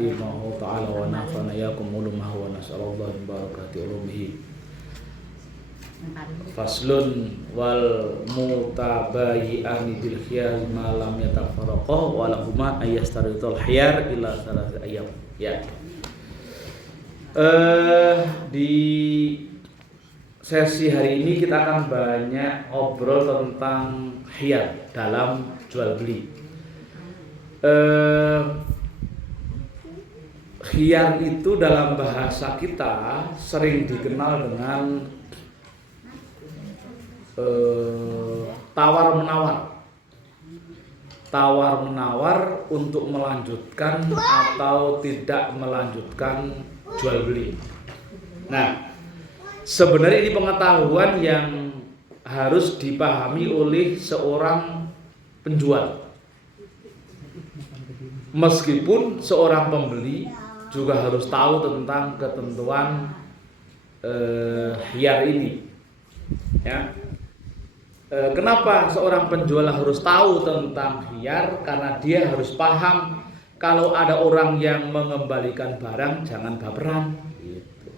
rahimahu ta'ala wa nafa'ana yakum ulumahu wa nas'alullah barakati ulumihi. Faslun wal mutabayyi'ani bil khiyar ma lam yatafarraqa wa lahuma ayastaritul khiyar ila salasati ayyam. Ya. Di sesi hari ini kita akan banyak ngobrol tentang khiyar dalam jual beli. Khiyar itu dalam bahasa kita sering dikenal dengan tawar-menawar untuk melanjutkan atau tidak melanjutkan jual beli. Nah, sebenarnya ini pengetahuan yang harus dipahami oleh seorang penjual. Meskipun seorang pembeli juga harus tahu tentang ketentuan khiyar ini. Ya. Kenapa seorang penjual harus tahu tentang khiyar? Karena dia harus paham kalau ada orang yang mengembalikan barang jangan baperan. Gitu.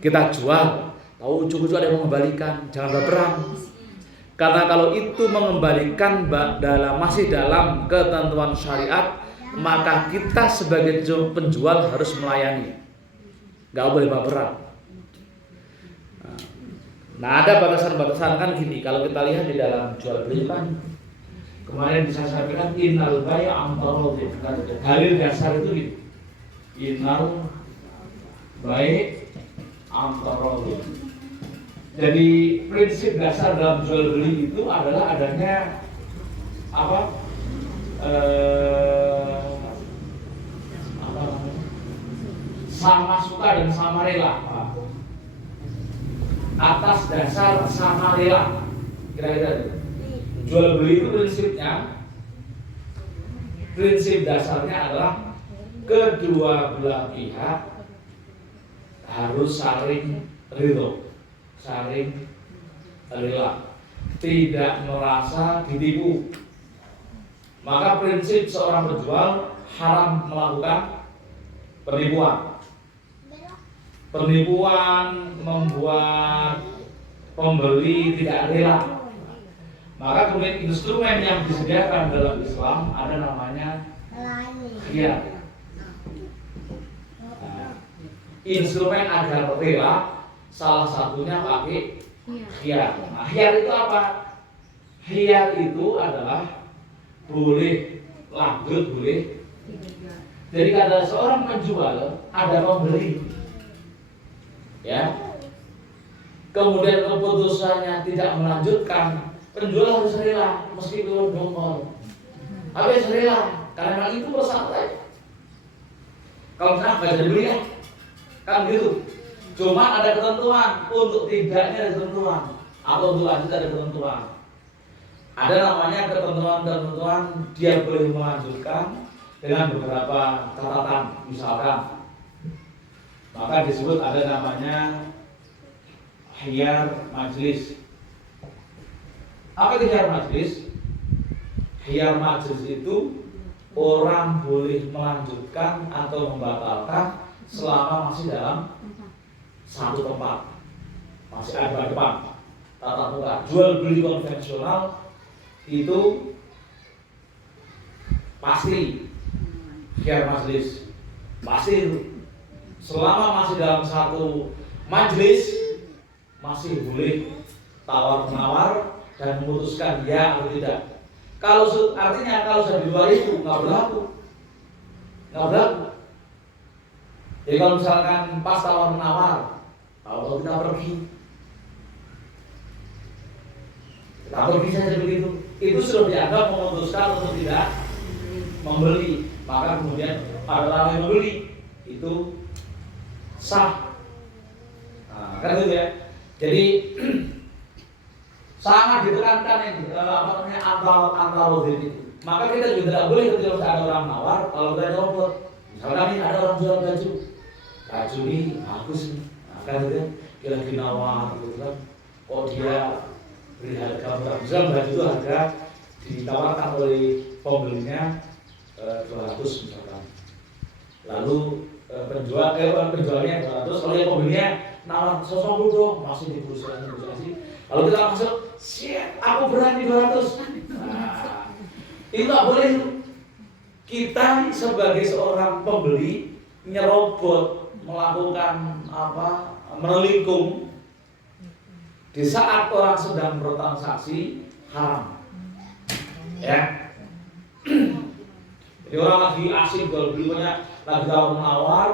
Kita jual, tahu ujung-ujung ada yang mengembalikan, jangan baperan. Karena kalau itu mengembalikan masih dalam ketentuan syariat, maka kita sebagai penjual harus melayani, nggak boleh baperan. Nah, ada batasan-batasan kan gini. Kalau kita lihat di dalam jual beli kan kemarin bisa sampaikan innal bai'a amtaradin. Dalil dasar itu gitu. Innal bai'a amtaradin. Jadi prinsip dasar dalam jual beli itu adalah adanya sama suka dan sama rela. Atas dasar sama rela, kira-kira itu. Jual beli itu prinsip dasarnya adalah kedua belah pihak harus saling ridho, saling rela, tidak merasa ditipu. Maka prinsip seorang penjual haram melakukan penipuan. Penipuan membuat pembeli tidak rela. Maka kemudian instrumen yang disediakan dalam Islam ada namanya khiyar. Instrumen agar rela salah satunya pakai khiyar. Nah, khiyar itu apa? Khiyar itu adalah boleh lanjut, boleh. Jadi kata seorang penjual ada pembeli. Ya, kemudian keputusannya tidak melanjutkan, penjual harus rela meskipun dongkol. Harus rela karena memang itu persyaratan. Kalau misalnya nggak jadi beli ya, kan gitu. Cuma ada ketentuan, untuk tidaknya ada ketentuan, atau untuk lanjut ada ketentuan. Ada namanya ketentuan dia boleh melanjutkan dengan beberapa catatan, misalkan. Maka disebut ada namanya khiyar majlis. Apa itu khiyar majlis? Khiyar majlis itu orang boleh melanjutkan atau membatalkan selama masih dalam satu tempat, masih ada tempat tatap muka. Jual beli konvensional itu pasti khiyar majlis, pasti itu. Selama masih dalam satu majelis masih boleh tawar-menawar dan memutuskan ya atau tidak. Kalau artinya kalau sudah di luar itu nggak berlaku. Jadi kalau misalkan pas tawar-menawar, kalau kita pergi saja begitu, itu sudah dianggap memutuskan untuk tidak membeli. Maka kemudian pada orang yang membeli itu sah. Nah, kan gitu ya. Jadi sangat ditekankan ini antarodin itu. Maka kita juga tidak boleh ketika ada orang nawar kalau kita nyopot. Misalkan ini ada orang jual baju ini bagus nih. Nah, kan gitu ya. Dia lagi nawar gitu kan. Kok dia beri harga murah. Misalkan baju itu harga ditawarkan oleh pembelinya 200 misalkan. lalu penjualnya 200, kalau yang pembelinya nawar 150 dong, masih negosiasi. Lalu kita masuk, siap, aku berani 200. Nah, itu nggak boleh. Kita sebagai seorang pembeli nyerobot, melakukan menelikung di saat orang sedang bertransaksi haram. Ya. Jadi orang lagi asik jual beli banyak, lagi tawar-menawar,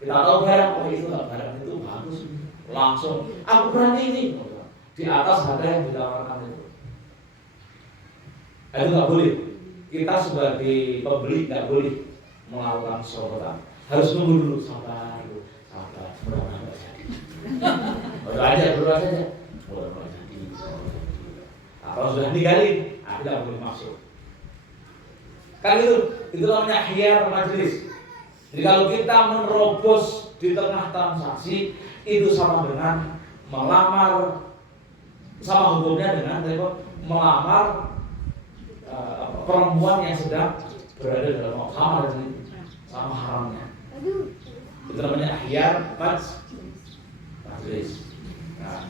kita tahu barang, itu barang itu bagus, langsung aku berani ini di atas harga yang ditawarkan itu. Itu nggak boleh. Kita sebagai pembeli nggak boleh melakukan sesuatu. Harus nunggu dulu, sabar, mudah-mudahan nggak jadi. Berdoa saja, mudah-mudahan jadi. Kalau sudah digali, tidak boleh masuk. Kan itu namanya khiyar majelis. Jadi kalau kita menerobos di tengah transaksi, itu sama dengan melamar, sama hukumnya dengan melamar perempuan yang sedang berada dalam sama haramnya. Itu namanya khiyar majelis. Nah,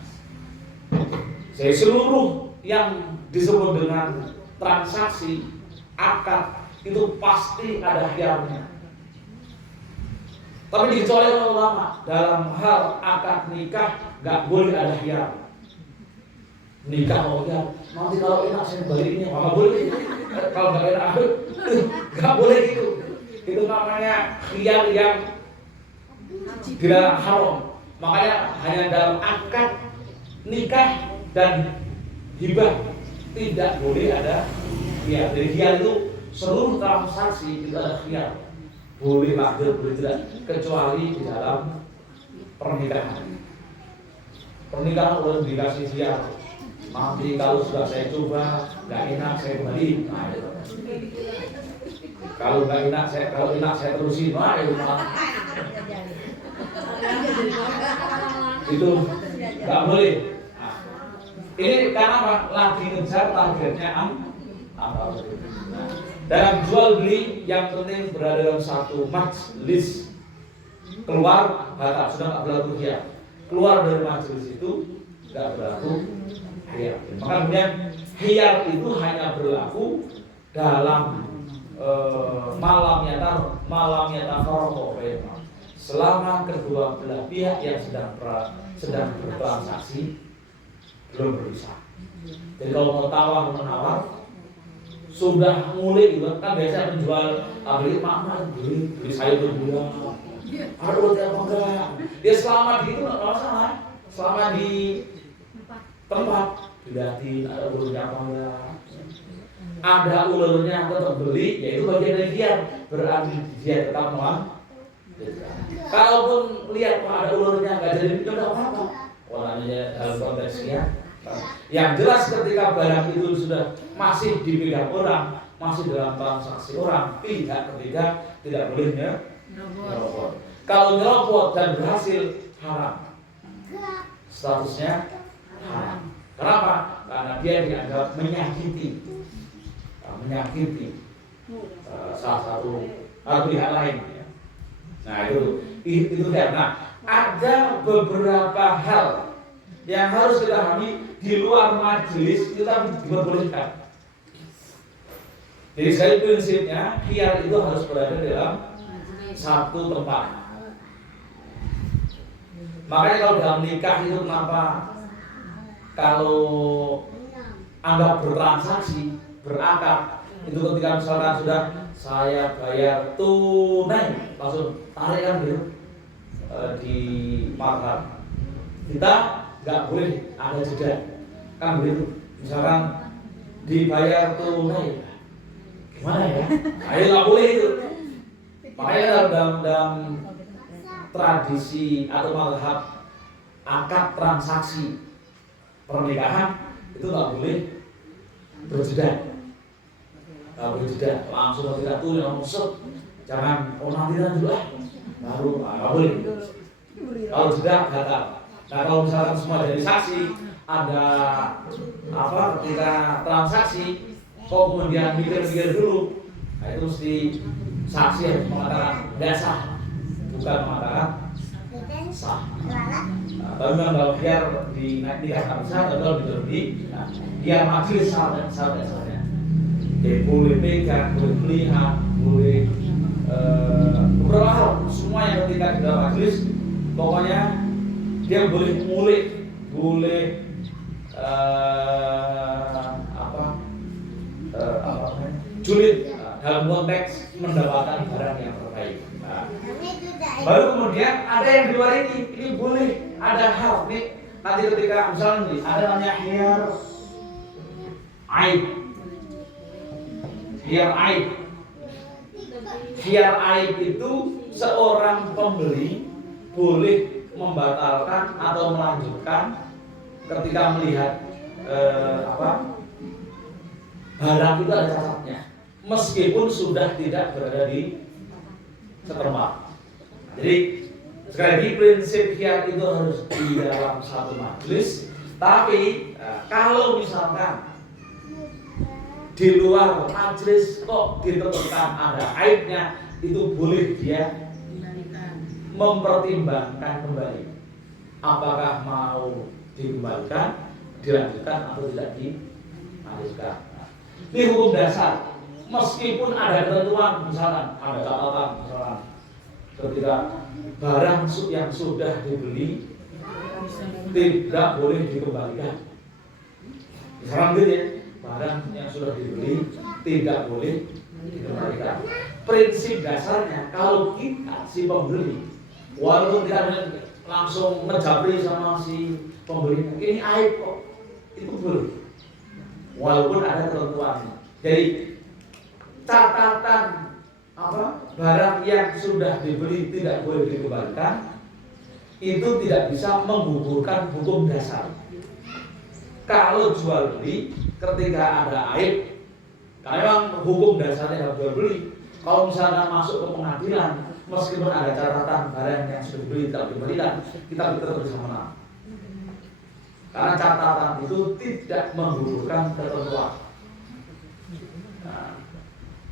jadi seluruh yang disebut dengan transaksi akad itu pasti ada khiyarnya. Tapi dikecuali oleh ulama, dalam hal akad nikah nggak boleh ada khiyar. Nikah ya, nanti kalau enak saya baliknya, nggak boleh. Kalau nggak enak, nggak boleh gitu. Itu namanya khiyar yang tidak haram. Makanya hanya dalam akad nikah dan hibah tidak boleh ada khiyar. Jadi khiyar itu seluruh transaksi tidak ada khiyar. Boleh makdir, boleh tidak, kecuali di dalam pernikahan. Pernikahan boleh dikasih khiyar. Nanti kalau sudah saya coba nggak enak saya kembali. Nah, itu. Kalau nggak enak saya terusin. Nah, itu nggak boleh. Nah, ini karena apa? Lagi ngejar targetnya amal. Nah, dalam jual beli yang penting berada dalam satu majelis. Keluar batal, sudah nggak berlaku khiyar. Keluar dari majelis itu nggak berlaku khiyar. Maka kemudian khiyar itu hanya berlaku dalam malamnya tafarraqo selama kedua belah pihak yang sedang bertransaksi belum berpisah. Jadi kalau mau tawar menawar sudah mulai gitu kan, biasa penjual beli makna beli sayur berbulan. Ada ulatnya apa enggak? Dia selama di itu nggak masalah. Selama di tempat dilihatin ada ulatnya apa enggak. Ada ularnya tetap beli, yaitu bagian dari khiyar. Berarti dia tetap mau. Kalaupun lihat ada ularnya nggak jadi, itu nggak apa-apa. Warnanya dalam konteks khiyar. Yang jelas ketika barang itu sudah masih dipegang orang, masih dalam transaksi orang, pihak ketiga tidak boleh nyerobot. Kalau nyerobot dan berhasil haram, statusnya haram. Kenapa? Karena dia dianggap menyakiti salah satu pihak lain. Nah itu karena ada beberapa hal yang harus kita pahami di luar majelis itu tapi diperbolehkan. Jadi sekali prinsipnya khiyar itu harus berada dalam satu tempat. Makanya kalau dalam nikah itu kenapa kalau anggap bertransaksi, berakad, itu ketika misalkan sudah saya bayar tunai langsung tarik kan gitu di market, kita nggak boleh ada jeda kan begitu. Misalkan dibayar tunai gimana ya? Ayo nggak boleh itu. Makanya dalam tradisi atau mazhab akad transaksi pernikahan itu nggak boleh berjeda. Nggak boleh jeda, langsung tidak tuh langsung jangan nanti juga baru nggak boleh. Kalau jeda batal. Nah kalau misalkan semua dari saksi ada ketika transaksi kok kemudian mikir-mikir dulu, Nah, itu mesti saksi harus mengatakan tidak sah, bukan mengatakan sah. Nah, tapi memang kalau biar di nikah tak sah, atau kalau di biar majelis sah sahnya. Jadi boleh pegang, boleh melihat, boleh beberapa hal, semua yang ketika di dalam majelis, pokoknya dia boleh ngulik, boleh julid dalam konteks mendapatkan barang yang terbaik. Nah, baru kemudian ada yang di luar ini boleh ada hal nih nanti ketika misalnya nih ada namanya hiyar aib itu seorang pembeli boleh membatalkan atau melanjutkan ketika melihat barang itu ada cacatnya meskipun sudah tidak berada di setempat. Jadi sekali lagi prinsip khiyar itu harus di dalam satu majelis. Tapi kalau misalkan di luar majelis kok ditemukan ada aibnya, itu boleh dia mempertimbangkan kembali apakah mau dikembalikan, dilanjutkan atau tidak dilanjutkan. Ini hukum dasar. Meskipun ada ketentuan, misalkan ada catatan, misalkan ketika barang yang sudah dibeli tidak boleh dikembalikan. Misalkan gitu ya, barang yang sudah dibeli tidak boleh dikembalikan. Prinsip dasarnya kalau kita si pembeli, walaupun kita langsung menjabri sama si pembeli, ini aib kok, itu boleh. Walaupun ada ketentuannya. Jadi catatan barang yang sudah dibeli tidak boleh dikembalikan itu tidak bisa menggugurkan hukum dasar. Kalau jual beli ketika ada aib, karena memang hukum dasarnya dalam jual beli, kalau misalnya masuk ke pengadilan meskipun ada catatan barang yang sudah dibeli tidak dikembalikan, kita tetap bisa menang. Karena catatan itu tidak menggugurkan ketentuan.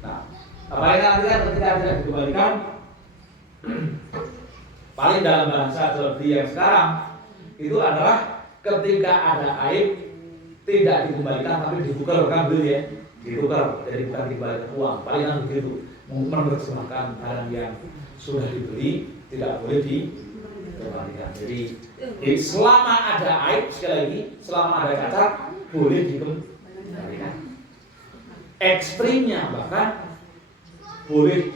Nah, apalagi nanti kan ketika tidak dikembalikan, paling dalam bahasa jual beli yang sekarang itu adalah ketika ada aib tidak dikembalikan tapi ditukar, kan beli ya, ditukar, jadi bukan dikembalikan uang. Paling kan begitu, menerjemahkan barang yang sudah dibeli tidak boleh dikembalikan. Jadi selama ada aib, sekali lagi, selama ada cacat boleh dikembalikan. Ekstrimnya bahkan boleh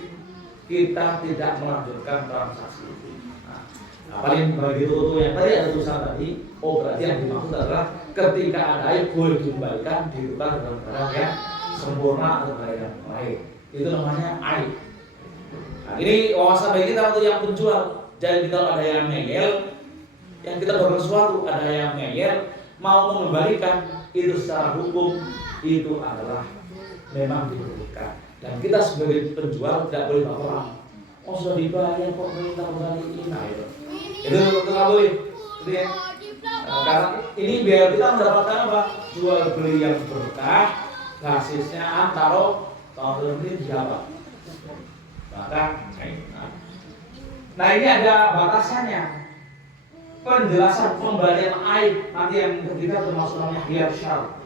kita tidak melanjutkan transaksi itu. Nah, paling begitu yang tadi ada tulisan tadi, berarti yang dimaksud adalah ketika ada aib boleh dikembalikan, ditukar dengan barang yang sempurna atau barang yang lain. Itu namanya aib. Nah, ini wawasan bagi kita untuk yang penjual. Jadi kalau ada yang ngeyel, yang kita dorong sesuatu, ada yang ngeyel, mau mengembalikan, itu secara hukum itu adalah memang diperlukan. Dan kita sebagai penjual tidak boleh baperan. Oh sudah dibayar kok minta kembaliin. Nah itu tidak boleh. Karena ini biar kita mendapatkan apa? Jual beli yang berkah, basisnya antara tahun ini berapa? Maka, nah ini ada batasannya. Penjelasan pembalian aib nanti yang ketiga termasuk namanya hiyar syarat.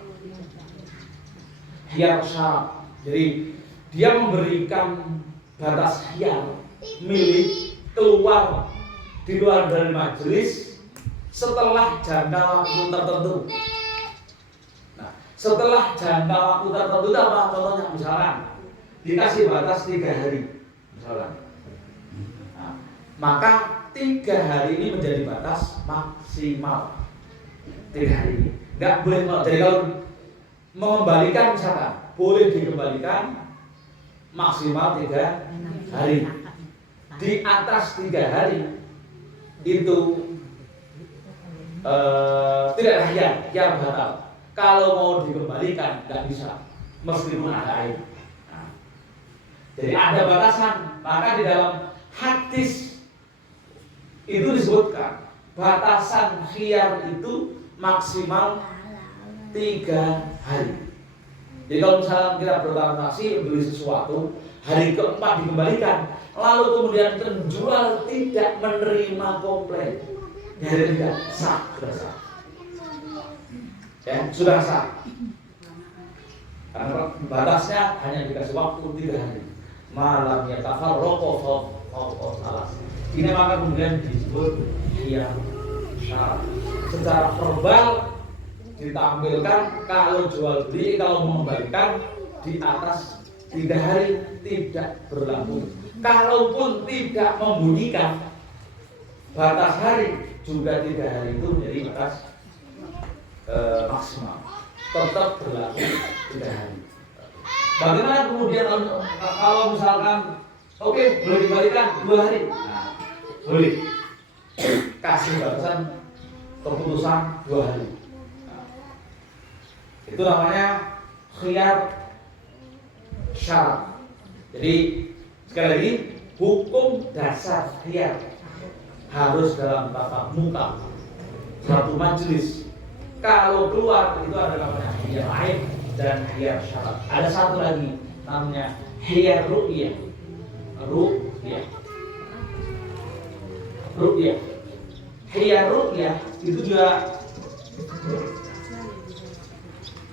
Jadi dia memberikan batas hiyar milik keluar di luar dari majelis setelah jangka waktu tertentu. Nah, setelah jangka waktu tertentu itu apa? Contohnya misalnya dikasih batas 3 hari, misalnya. Nah, maka 3 hari ini menjadi batas maksimal. 3 hari ini nggak boleh. Jadi kalau mengembalikan misalkan boleh dikembalikan maksimal 3 hari. Di atas 3 hari itu tidak ada yang batal. Kalau mau dikembalikan nggak bisa, meskipun ada aib. Nah, jadi ada batasan. Maka di dalam hadis itu disebutkan batasan khiyar itu maksimal 3 hari. Jadi kalau misalnya kita bertransaksi beli sesuatu, hari keempat dikembalikan, lalu kemudian penjual tidak menerima komplain, ya tidak sah, sudah sah. Ya, sudah sah. Karena batasnya hanya dikasih waktu 3 hari. Malam ya kafar rokok salah. Ini maka kemudian disebut khiyar syarat. Secara verbal ditampilkan kalau jual beli, kalau mengembalikan di atas 3 hari tidak berlaku. Kalaupun tidak membunyikan batas hari, juga 3 hari itu menjadi batas maksimal. Tetap berlaku 3 hari. Bagaimana kemudian kalau misalkan oke, boleh dikembalikan 2 hari? Nah, boleh. Kasih batasan keputusan 2 hari. Nah, itu namanya khiyar syarat. Jadi sekali lagi, hukum dasar khiyar harus dalam tatap muka satu majelis. Kalau keluar itu ada namanya khiyar ain dan khiyar syarat. Ada satu lagi namanya khiyar ru'yah. Ru'yah. Khiyar ru'yah itu juga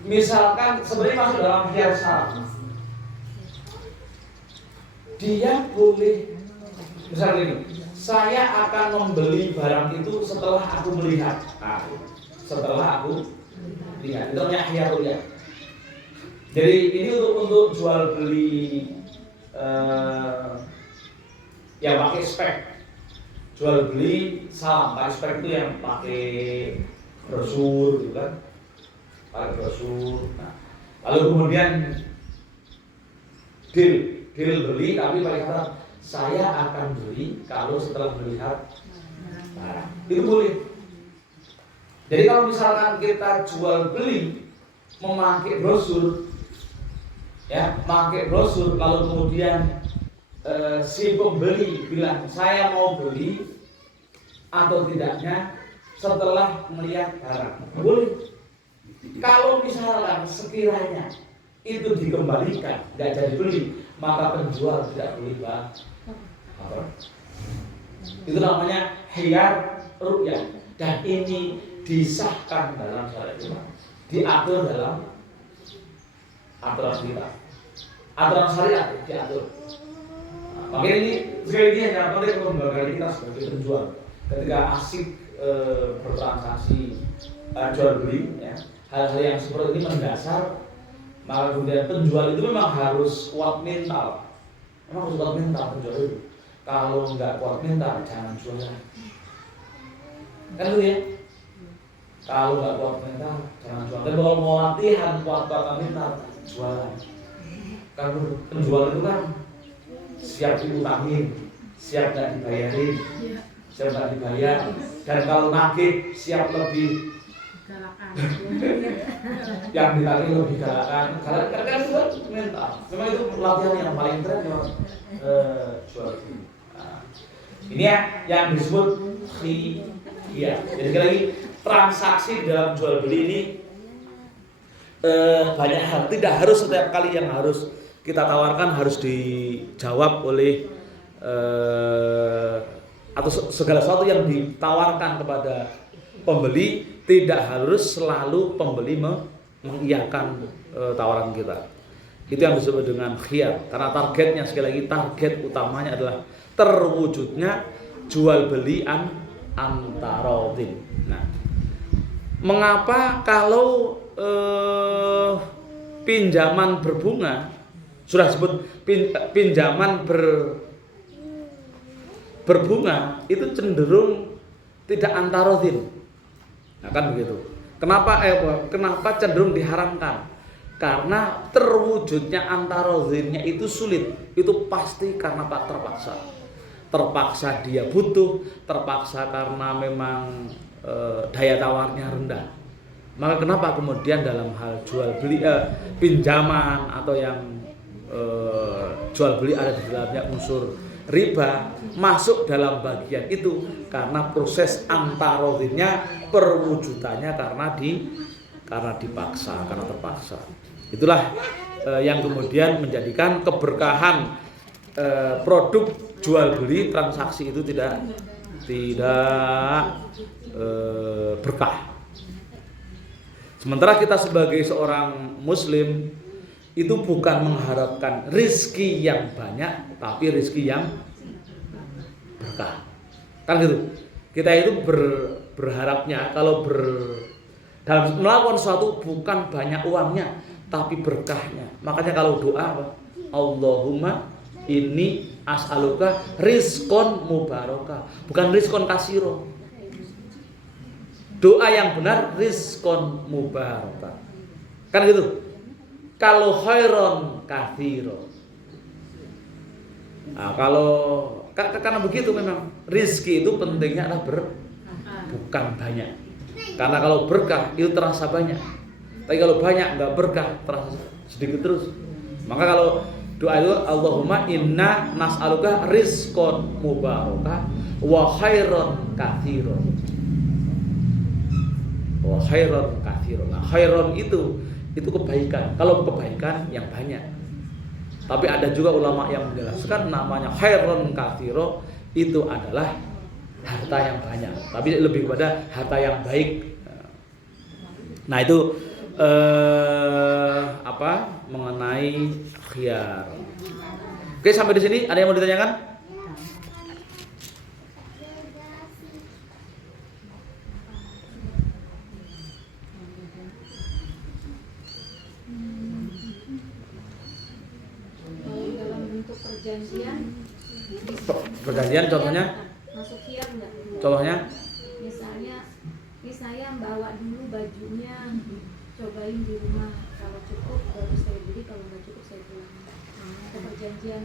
misalkan sebenarnya masuk dalam khiyar syarat. Dia boleh misalnya ini, saya akan membeli barang itu setelah aku melihat. Nah, setelah aku lihat, itu namanya khiyar ru'yah. Jadi ini untuk jual beli yang pakai spek, jual beli saham pakai spek itu yang pakai brosur, gitu kan, pakai brosur. Nah, lalu kemudian deal beli, tapi pakai kata saya akan beli kalau setelah melihat barang. Itu boleh. Jadi kalau misalkan kita jual beli memakai brosur, ya, memakai brosur, lalu kemudian si pembeli bilang saya mau beli atau tidaknya setelah melihat barang, boleh. Kalau misalkan sekiranya itu dikembalikan, tidak jadi beli, maka penjual tidak boleh bayar. Itu namanya khiyar ru'yah, dan ini disahkan dalam syariat Islam, diatur dalam aturan kita, aturan syariat diatur. Makanya ini sekali lagi hanya penting untuk membanggakan kita sebagai penjual ketika asik bertransaksi jual beli, ya, hal-hal yang seperti ini mendasar. Maka kemudian penjual itu memang harus kuat mental, memang harus kuat mental penjual itu. Kalau nggak kuat mental jangan jualan, kan itu ya. Kalau nggak kuat mental jangan jualan. Dan kalau mau latihan kuat-kuatan mental jualan. Kalau penjual itu kan siap diutangin, siap nggak dibayarin, siap nggak dibayar, dan kalau nagih siap lebih yang ditagih lebih galakan. Karena itu kan mental. Memang itu latihan yang paling keren yang jual beli. Nah, ini ya yang disebut khiyar. Jadi sekali lagi, transaksi dalam jual beli ini banyak hal. Tidak harus setiap kali yang harus kita tawarkan harus dijawab oleh atau segala sesuatu yang ditawarkan kepada pembeli tidak harus selalu pembeli mengiyakan tawaran kita. Itu yang disebut dengan khiyar. Karena targetnya, sekali lagi, target utamanya adalah terwujudnya jual beli antarodin. Nah, mengapa kalau pinjaman berbunga, sudah sebut pinjaman berbunga itu cenderung tidak antarodin. Nah, kan begitu. Kenapa cenderung diharamkan? Karena terwujudnya antarodinnya itu sulit. Itu pasti karena terpaksa. Terpaksa dia butuh, terpaksa karena memang daya tawarnya rendah. Maka kenapa kemudian dalam hal jual beli pinjaman atau yang jual beli ada di dalamnya unsur riba masuk dalam bagian itu, karena proses antarodinnya perwujudannya karena dipaksa, karena terpaksa. Itulah yang kemudian menjadikan keberkahan produk jual beli transaksi itu tidak berkah. Sementara kita sebagai seorang muslim itu bukan mengharapkan rizki yang banyak, tapi rizki yang berkah. Kan gitu. Kita itu berharapnya kalau dalam melakukan sesuatu bukan banyak uangnya, tapi berkahnya. Makanya kalau doa apa? Allahumma inni as'aluka rizqon mubarokah, bukan rizqon kasiro. Doa yang benar rizqon mubarokah. Kan gitu. Kalau khairon katsiro. Nah, karena begitu memang rizki itu pentingnya adalah bukan banyak. Karena kalau berkah itu terasa banyak. Tapi kalau banyak nggak berkah terasa sedikit terus. Maka kalau doa itu Allahumma inna nas'aluka rizqon mubarokah wa khairon katsiro. Wa khairon katsiro. Nah, khairon itu kebaikan. Kalau kebaikan yang banyak. Tapi ada juga ulama yang menjelaskan namanya khairon katsiro itu adalah harta yang banyak. Tapi lebih kepada harta yang baik. Nah, itu mengenai khiyar. Oke, sampai di sini ada yang mau ditanyakan? Perjanjian contohnya? Masuk khiyar enggak? Contohnya? Misalnya bawa dulu bajunya, cobain di rumah, kalau cukup baru saya beli, kalau nggak cukup saya pulang. Atau perjanjian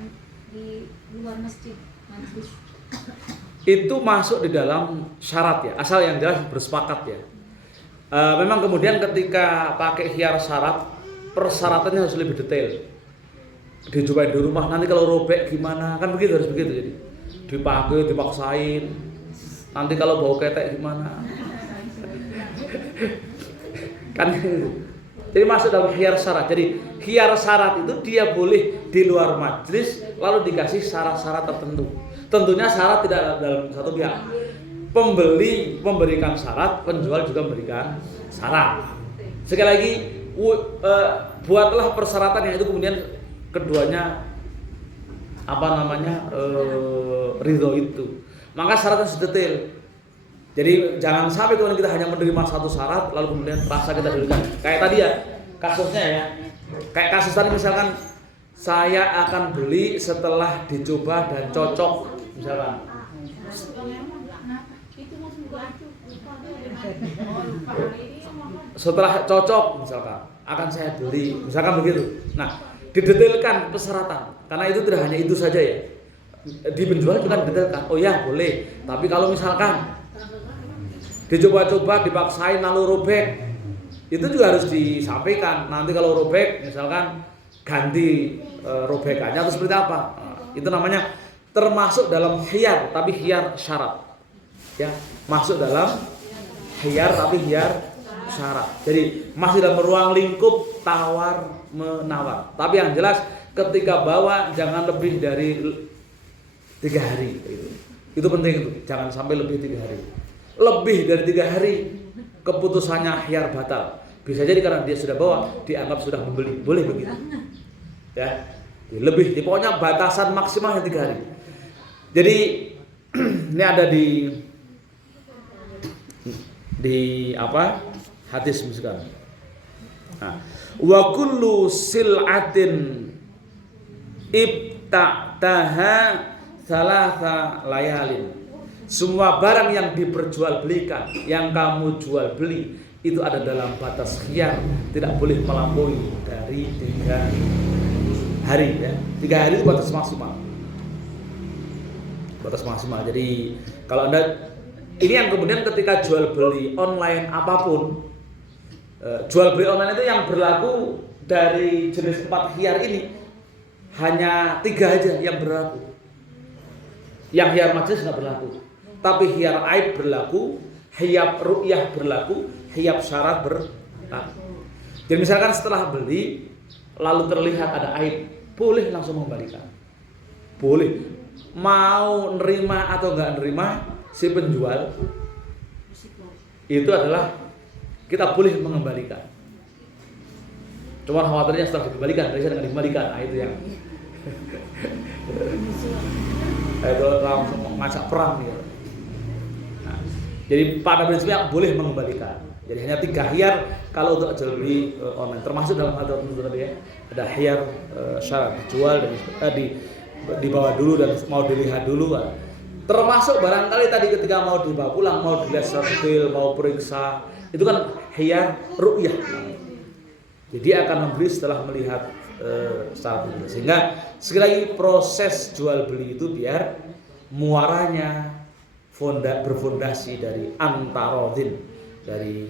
di luar masjid, majlis. Itu masuk di dalam syarat ya, asal yang jelas bersepakat ya. Memang kemudian ketika pakai khiyar syarat, persyaratannya harus lebih detail. Dicobain di rumah, nanti kalau robek gimana, kan begitu, harus begitu. Jadi dipakai, dipaksain, nanti kalau bau ketek gimana. Kan jadi masuk dalam khiyar syarat. Jadi khiyar syarat itu dia boleh di luar majlis lalu dikasih syarat-syarat tertentu. Tentunya syarat tidak dalam satu pihak. Pembeli memberikan syarat, penjual juga memberikan syarat. Sekali lagi buatlah persyaratan yang itu kemudian keduanya ridho itu. Maka syaratnya harus detail. Jadi jangan sampai kemudian kita hanya menerima satu syarat lalu kemudian terasa kita diberikan. Kayak tadi ya kasusnya ya. Kayak kasus tadi misalkan saya akan beli setelah dicoba dan cocok misalkan. Setelah cocok misalkan akan saya beli misalkan begitu. Nah, didetailkan persyaratan karena itu tidak hanya itu saja ya. Di penjual juga didetailkan. Oh ya boleh. Tapi kalau misalkan dicoba-coba dipaksain lalu robek, itu juga harus disampaikan. Nanti kalau robek misalkan ganti robekannya atau seperti apa. Itu namanya termasuk dalam khiyar tapi khiyar syarat. Ya, masuk dalam khiyar tapi khiyar syarat. Jadi masih dalam ruang lingkup tawar menawar. Tapi yang jelas ketika bawa jangan lebih dari 3 hari. Itu penting itu. Jangan sampai lebih 3 hari. Lebih dari 3 hari keputusannya khiyar batal. Bisa jadi karena dia sudah bawa dianggap sudah membeli. Boleh begitu. Ya. Lebih. Pokoknya batasan maksimalnya 3 hari. Jadi ini ada di hadis misalkan. Nah, wa kullu sil'atin ibta'taha salasa layalin. Semua barang yang diperjualbelikan, yang kamu jual beli itu ada dalam batas khiyar, tidak boleh melampaui dari 3 hari ya. 3 hari itu batas maksimal. Batas maksimal. Jadi kalau Anda ini yang kemudian ketika jual beli online apapun, jual beli online itu yang berlaku dari jenis 4 khiyar ini hanya 3 aja yang berlaku. Yang khiyar majlis nggak berlaku. Tapi khiyar aib berlaku, khiyar ru'yah berlaku, khiyar syarat berlaku. Jadi misalkan setelah beli lalu terlihat ada aib, boleh langsung mengembalikan. Boleh. Mau nerima atau nggak nerima si penjual, itu adalah kita boleh mengembalikan. Cuma khawatirnya setelah dikembalikan, dari saya nggak dikembalikan, nah itu yang itu langsung ngajak perang gitu. Nah, jadi pada prinsipnya boleh mengembalikan. Jadi hanya 3 khiyar kalau untuk jual beli online, termasuk dalam hal tertentu tadi ya. Ada khiyar syarat dijual dan dibawa dulu dan mau dilihat dulu. Termasuk barangkali tadi ketika mau dibawa pulang, mau dilihat secara detail, mau periksa, itu kan khiyar ru'yah. Jadi akan membeli setelah melihat secara detail. Sehingga sekali lagi proses jual beli itu biar muaranya berfondasi dari antarodin, dari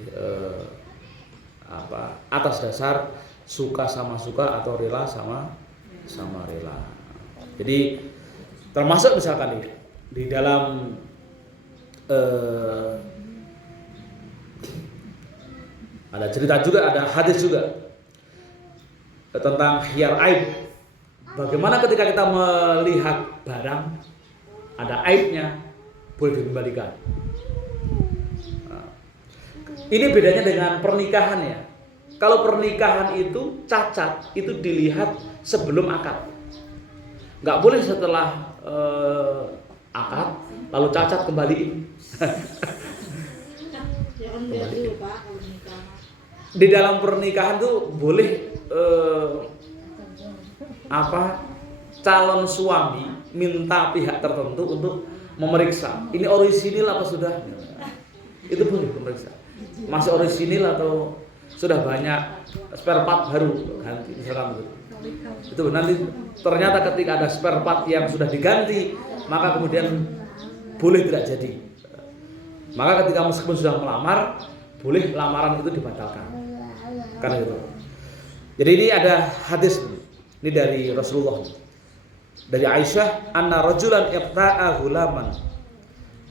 atas dasar suka sama suka atau rela sama rela. Jadi termasuk misalkan di dalam ada cerita juga, ada hadis juga tentang khiyar aib. Bagaimana ketika kita melihat barang ada aibnya, boleh dikembalikan. Ini bedanya dengan pernikahan ya. Kalau pernikahan itu cacat itu dilihat sebelum akad. Nggak boleh setelah akad lalu cacat kembaliin. Di dalam pernikahan tuh boleh calon suami minta pihak tertentu untuk memeriksa ini orisinil apa sudah. Itu boleh memeriksa. Masih orisinil atau sudah banyak spare part baru ganti misalkan begitu. Itu nanti ternyata ketika ada spare part yang sudah diganti, maka kemudian boleh tidak jadi. Maka ketika meskipun sudah melamar, boleh lamaran itu dibatalkan. Karena itu. Jadi ini ada hadis ini dari Rasulullah, dari Aisyah, anna rajulan ibta'a ghulaman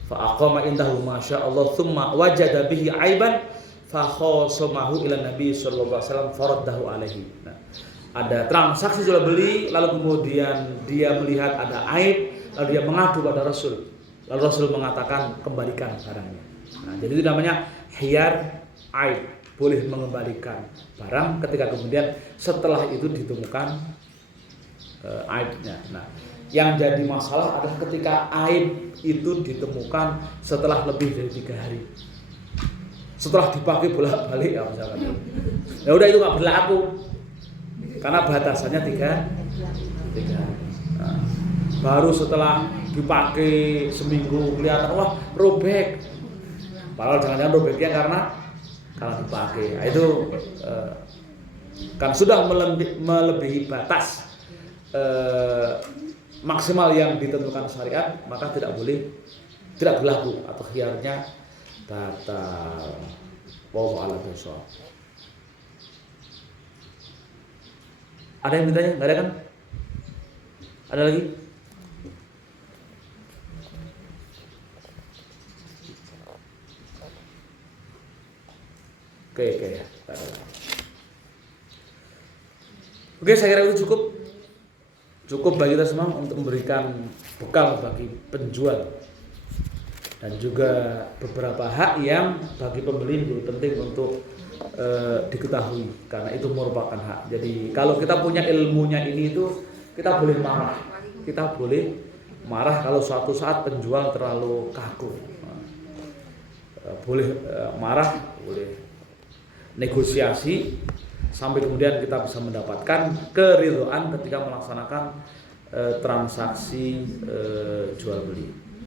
fa aqama indahu masyaallah thumma wajada bihi aiban fa khasamahu ila nabi sallallahu alaihi wasallam faraddahu alaihi. Nah, ada transaksi jual beli lalu kemudian dia melihat ada aib lalu dia mengadu pada Rasul. Lalu Rasul mengatakan kembalikan barangnya. Nah, jadi itu namanya khiyar aib, boleh mengembalikan barang ketika kemudian setelah itu ditemukan aibnya. Nah, yang jadi masalah adalah ketika aib itu ditemukan setelah lebih dari 3 hari. Setelah dipakai bolak-balik ya misalkan. Ya udah itu nggak berlaku. Karena batasannya 3 hari. Nah, baru setelah dipakai seminggu kelihatan wah robek. Padahal jangan-jangan robeknya karena dipakai. Nah, itu kan sudah melebihi batas maksimal yang ditentukan syariat, maka tidak berlaku atau khiyarnya batal. Wallahu a'lam bishawab. Ada yang bertanya? Enggak ada kan? Ada lagi? Oke ya. Oke, saya kira itu cukup bagi kita semua untuk memberikan bekal bagi penjual dan juga beberapa hak yang bagi pembeli menjadi penting untuk diketahui karena itu merupakan hak. Jadi kalau kita punya ilmunya ini itu kita boleh marah kalau suatu saat penjual terlalu kaku. Boleh marah, boleh negosiasi sampai kemudian kita bisa mendapatkan keridhaan ketika melaksanakan transaksi jual beli.